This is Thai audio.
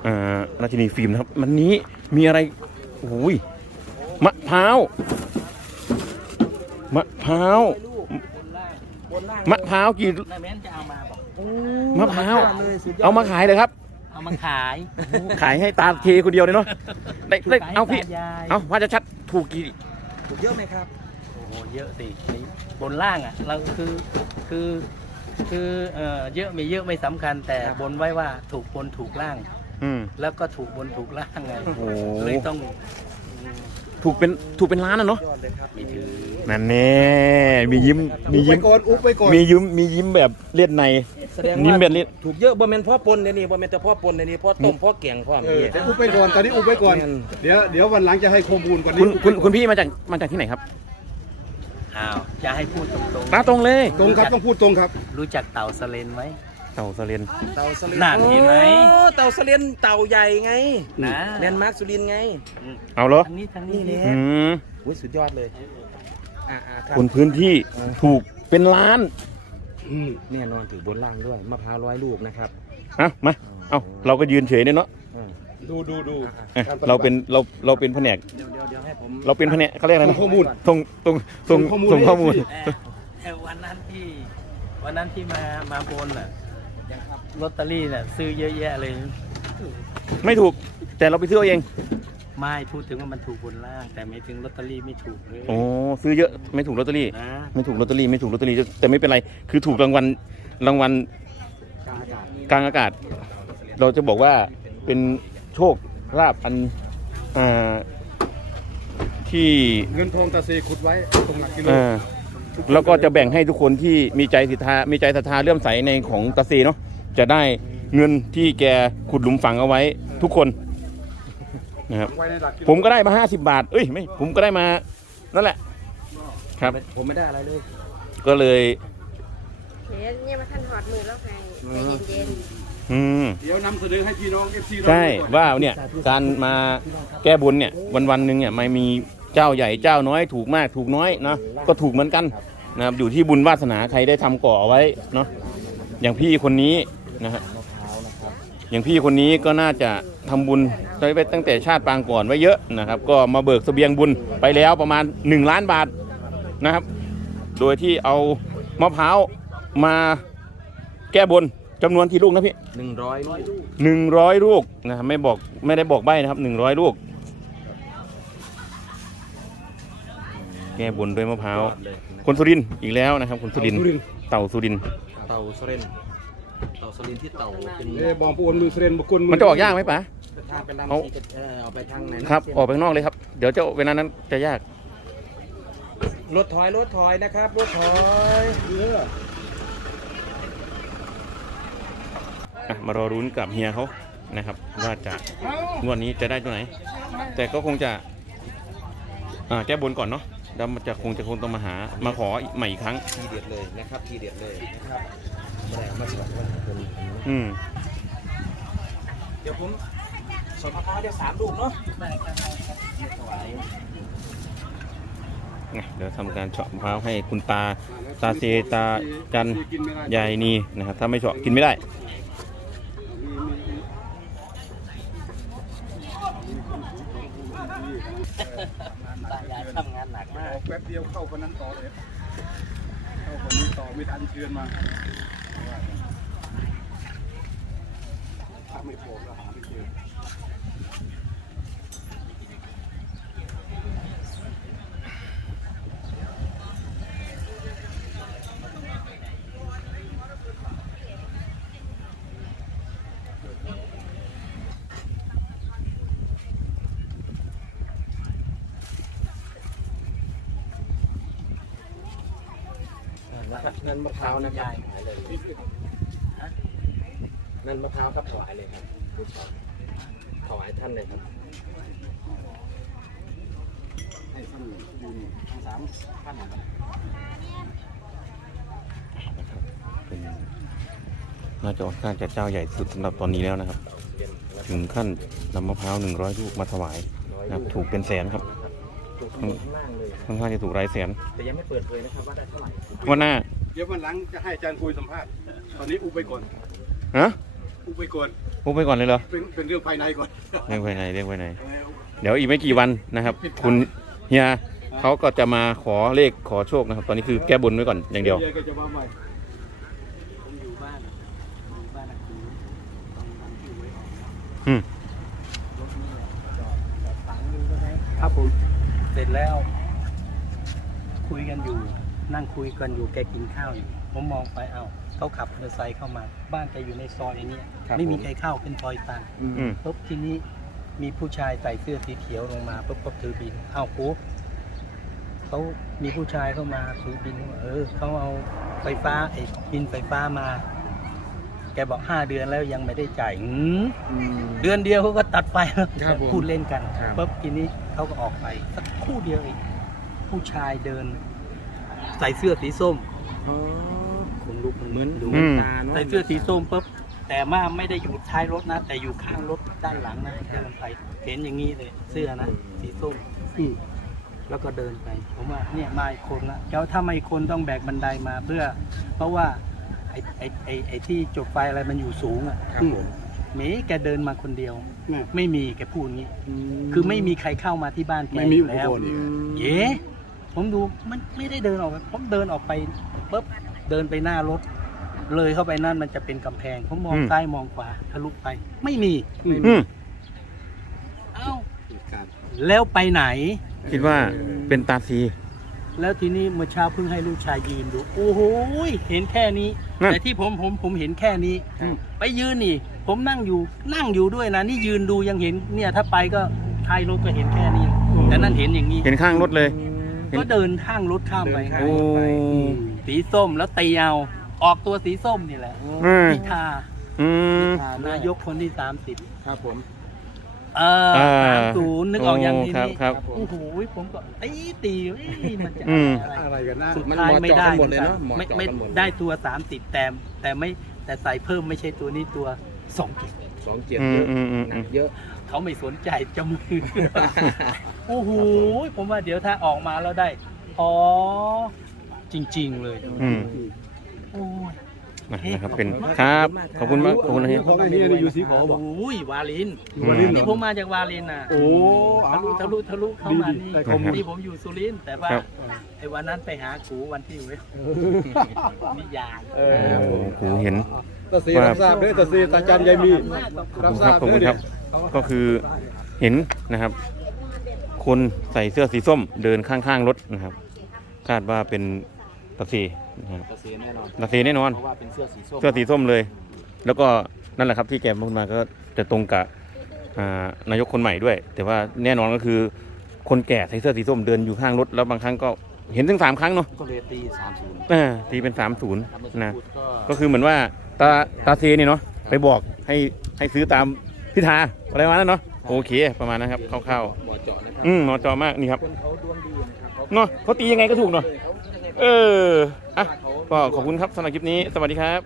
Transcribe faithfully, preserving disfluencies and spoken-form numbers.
อ่าราชินีฟิล์มนะครับวันนี้มีอะไรโอ้ยมะพร้าวมะพร้าวมะพร้าวกี่มะพร้าวเอามาขายเลยครับเอามาขายขายให้ตาเคคนเดียวเลยเนาะได้ได้เอาพี่เอาว่าจะชัดถูกกี่ถูกเยอะไหมครับโอ้โหเยอะสิบนล่างอ่ะเราคือคือคือเอ่อเยอะไม่เยอะไม่สำคัญแต่บนไว้ว่าถูกบนถูกล่างแล้วก็ถูกบนถูกล่างไงเลยต้องถูกเป็นถูกเป็นล้านนะเนาะไม่ถือนั่นแน่มียิ้มมียิ้มก่อนอุ๊บไปก่อนมียิ้มมียิ้มแบบเลียดในแสดงว่าถูกเยอะบ่เป็นพ่อปนเลยนี่บ่เป็นแต่พ่อปนเลยนี่พ่อต้มพ่อแกงพ่อมีแต่อุ๊บไปก่อนตอนนี้อุ๊บไปก่อนเดี๋ยวเดี๋ยววันหลังจะให้ข้อมูลก่อนคุณคุณคุณพี่มาจากมาจากที่ไหนครับอ้าวจะให้พูดตรงๆตรงเลยตรงครับต้องพูดตรงครับรู้จักเต่าสเลนไหมเต่าสเลนเต่าสเลนน่าเห็นไหมเต่าสเลนเต่าใหญ่ไงนะแลนด์มาร์คสุรินทร์ไงเอาเหรอทางนี้ทางนี้เลยโอ้ยสุดยอดเลยคนพื้นที่ถูกเป็นล้านแน่นอนถือบนล่างด้วยมะพร้าวร้อยลูกนะครับเอามาเอาเราก็ยืนเฉยเนี่ยเนาะดูดูดูเราเป็นเราเราเป็นแผนกเราเป็นแผนกเขาเรียกอะไรนะข้อมูลส่งส่งส่งส่งข้อมูลวันนั้นที่วันนั้นที่มามาบนน่ะลอตเตอรี่น่ะซื้อเยอะแยะเลยไม่ถูกแต่เราไปซื้อเองไม่พูดถึงว่ามันถูกบนล่างแต่ไม่ถึงลอตเตอรี่ไม่ถูกเลยโอ้ซื้อเยอะไม่ถูกลอตเตอรี่ไม่ถูกลอตเตอรี่ไม่ถูกลอตเตอรี่แต่ไม่เป็นไรคือถูกรางวัลรางวัลกลางอากาศเราจะบอกว่าเป็นโชคลาภอันอ่าที่เงินทองตาเซขุดไว้ตรงหลักกิโลแล้วก็จะแบ่งให้ทุกคนที่มีใจศรัทธามีใจศรัทธาเลื่อมใสในของตาเซเนาะจะได้เงินที่แกขุดหลุมฝังเอาไว้ทุกคนนะครับผมก็ได้มาห้าสิบบาทเอ้ยไม่ผมก็ได้มานั่นแหละครับผมไม่ได้อะไรเลยก็เลยเดี๋ยวเนี่ยมาท่านถอดมือแล้วไงใจเย็นๆอืมเดี๋ยวนำเสนอให้พี่น้อง เอฟ ซีใช่ว่าเนี่ยการมาแก้บนเนี่ยวันวันหนึ่งเนี่ยไม่มีเจ้าใหญ่เจ้าน้อยถูกมากถูกน้อยนะก็ถูกเหมือนกันนะครับอยู่ที่บุญวาสนาใครได้ทำก่อเอาไว้เนาะอย่างพี่คนนี้นะฮะอย่างพี่คนนี้ก็น่าจะทำบุญไปตั้งแต่ชาติปางก่อนไว้เยอะนะครับก็มาเบิกเสบียงบุญไปแล้วประมาณหนึ่งล้านบาทนะครับโดยที่เอามะพร้าวมาแก้บนจำนวนกี่ลูกนะพี่หนึ่งร้อยลูกหนึ่งร้อยลูกนะครับไม่บอกไม่ได้บอกใบ้นะครับหนึ่งร้อยลูกแก้บนด้วยมะพร้าวคนสุรินทร์อีกแล้วนะครับคนสุรินทร์เต่าสุรินทร์เต่าสุรินทร์เต่าสุรินทร์ที่เต่าเป็นเอ้บองปูนมือสุรินทร์บุกุลมันจะออกยากไหมป๋าเอาเอาไปทางไหนครับออกไปข้างนอกเลยครับเดี๋ยวเจ้าเวลานั้นจะยากรถถอยรถถอยนะครับรถถอยเรืออ่ะมารอรุ้นกับเฮียเขานะครับว่าจะงวดนี้จะได้ตัวไหนแต่ก็คงจะอ่าแก้บนก่อนเนาะแล้วมันจะคงจะคงต้องมาหามาขอใหม่อีกครั้งทีเด็ดเลยนะครับทีเด็ดเลยนะครับแรงมาสลับว่าคนอืมเดี๋ยวผมสดมะพร้าวเดี๋ยวสามลูกเนาะเดี๋ยวทำการเฉาะมะพร้าวให้คุณตาตาเซตาจันยายนีนะครับถ้าไม่เฉาะกินไม่ได้ตายายทำงานหนักมากแป๊บเดียวเข้าคนนั้นต่อเลยเข้าคนนี้ต่อไม่ทันเชิญมาถ้าไม่พอแล้วหาไม่เจอนั่นมะพร้าวนะครับนั่นมะพร้าวครับถวายเลยครับถวายท่านเลยครับให้ท่านยืนทั้งสามท่านน่าจะค่อนข้างจะเจ้าใหญ่สุดสำหรับตอนนี้แล้วนะครับถึงขั้นนำมะพร้าวหนึ่งร้อยลูกมาถวายนะครับถูกเป็นแสนครับค่อนข้างจะถูกรายแสนแต่ยังไม่เปิดเผยนะครับว่าได้เท่าไหร่วันหน้าเดี๋ยววันหลังจะให้อาจารย์คุยสัมภาษณ์ตอนนี้อุบไปก่อนฮะอุบไปก่อนพกไปก่อนเลยเหรอเป็นเป็นเรื่องภายในก่อนเรื่องภายในเรื่องภายในเดี๋ยวอีกไม่กี่วันนะครับ คุณเฮียเขาก็จะมาขอเลขขอโชคนะครับ ตอนนี้คือแก้บนไว้ก่อนอย่างเดียวเดี๋ยวก็จะมาใหม่ผมอยู่บ้านอยู่บ้านอะคือตอนวันที่หวยออกอืมรถนี่จอดจอดฝังอยู่ก็ได้ครับผมเสร็จแล้ว คุยกันอยู่ นั่งคุยกันอยู่แกกินข้าวอยู่ผมมองไปเอ้าเขาขับมอเตอร์ไซค์เข้ามา บ้านแกอยู่ในซอยนี้ไม่มีใครเข้าเป็นซอยตันอืมปุ๊บทีนี้มีผู้ชายใส่เสื้อสีเขียวลงมาปุ๊บก็ถือบินเอ้ากูเขามีผู้ชายเข้ามาถือบินเออเขาเอาไฟฟ้าไอ้บินไฟฟ้ามา แกบอกห้าเดือนแล้วยังไม่ได้จ่ายหืมเดือนเดียวเขาก็ตัดไฟแล้วครับผมพูดเล่นกันครับปุ๊บทีนี้เขาก็ออกไปสักครู่เดียวเองผู้ชายเดิน ใส่เสื้อสีส้มขนลุกเหมือนดูอืมใส่เสื้อสีส้มปุ๊บแต่ว่าไม่ได้อยู่ท้ายรถนะ แต่อยู่ข้างรถด้านหลังนะเดินไปเห็นอย่างนี้เลย เสื้อนะสีส้มอืมแล้วก็เดินไปผมว่าเนี่ยมาอีกคนละแล้วถ้าไม่คนต้องแบกบันไดมาเพื่อ เพราะว่าไอ้ไอ้ไอ้ไอ้ที่จบไฟอะไรมันอยู่สูงอ่ะครับผมเมแกเดินมาคนเดียวอืมไม่มีแกพูดอย่างนี้ คือไม่มีใครเข้ามาที่บ้านแกไม่มีออุยู่ปแล้วกรณ์อีกเย้ผมดูมันไม่ได้เดินออกไปผมเดินออกไปปุ๊บเดินไปหน้ารถ เลยเข้าไปนั่นมันจะเป็นกำแพงผมมองอืมซ้ายมองขวาทะลุไป ไม่มีอืมเอ้าครับแล้วไปไหนคิดว่าเป็นตาซีแล้วทีนี้เมื่อเช้าเพิ่งให้ลูกชายยืนดู โอ้โหเห็นแค่นี้นั่นแต่ที่ผมผมผมเห็นแค่นี้ ไปยืนนี่ ผมนั่งอยู่นั่งอยู่ด้วยนะนี่ยืนดูยังเห็นเนี่ยถ้าไปก็ท้ายรถก็เห็นแค่นี้แต่นั่นเห็นอย่างนี้เห็นข้างรถเลย เห็นก็เดินข้างรถข้ามไปเดินข้ามโอ้สีส้มแล้วตีเอาออกตัวสีส้มนี่แหละอืมพิธาอืมนายกคนที่สามสิบครับผมเอออ่าสามศูนย์นึกออกยังทีครับนี้ครับโอ้โหผมก็ตีตีเอ้ยมันจะอืมอะไรอะไรกันนะสุดมันท้ายเหมาะไม่เจาะได้กันหมดเลยเนาะไม่เหมาะเจาะไม่กันหมดได้ตัวสามสิบแต่แต่ไม่แต่ใส่เพิ่มไม่ใช่ตัวนี้ตัวสองจุดสองเจ็ดอืเยมอะอืมอืมหอืนัมกเยอะเขาไม่สนใจจมือ โอ้โหผมว่าเดี๋ยวถ้าออกมาแล้วได้อ๋อจริง ๆ เลยอืมโอ้ยนะครับเป็นครับขอบคุณมากขอบคุณนะเฮียของไอ้เฮียนี่อยู่สีขอบอกโอ้ยวาลินอยู่วาลินเหรอนี่ผมมาจากวาลินน่ะโอ้ทะลุทะลุทะลุเข้ามาดีนี่ๆได้ข้อมูลนี่ผมอยู่สุรินทร์แต่ว่าครับไอ้วันนั้นไปหากูวันที่เว้ยนิยายเอโอ้อโหกูเห็นตาซีรับทราบด้วยตาซีตาจันยายมีขอบคุณครับขอบคุณครับ ก็คือเห็นนะครับ คนใส่เสื้อสีส้มเดินข้างๆรถนะครับ คาดว่าเป็นตาซีนะครับตาซีแน่นอนตาซีแน่นอนเพราะว่าเป็นเสื้อสีส้มเสื้อสีส้มเลย แล้วก็นั่นแหละครับที่แกพูดมาก็จะตรงกับอ่านายกคนใหม่ด้วย แต่ว่าแน่นอนก็คือ คนแก่ใส่เสื้อสีส้มเดินอยู่ข้างรถแล้วบางครั้งก็เห็นถึงสามครั้งเนาะก็เลยตีสามศูนย์อ่าตีเป็นสามศูนย์ทำให้นะพูดก็ก็คือเหมือนว่าตาตาเซนี่เนาะไปบอกให้ให้ซื้อตามพิธาอะไรประมาณนั้นเนาะโอเคประมาณนั้นครับคร่าวหมอเจาะนะครัๆอืมเหมาะจอมากนี่ครับคนเขาดวงดีนะครับเนาะเขาตียังไงก็ถูกเนาะเขายังไงเอออ่ะก็ขอบคุณครับสำหรับคลิปนี้สวัสดีครับ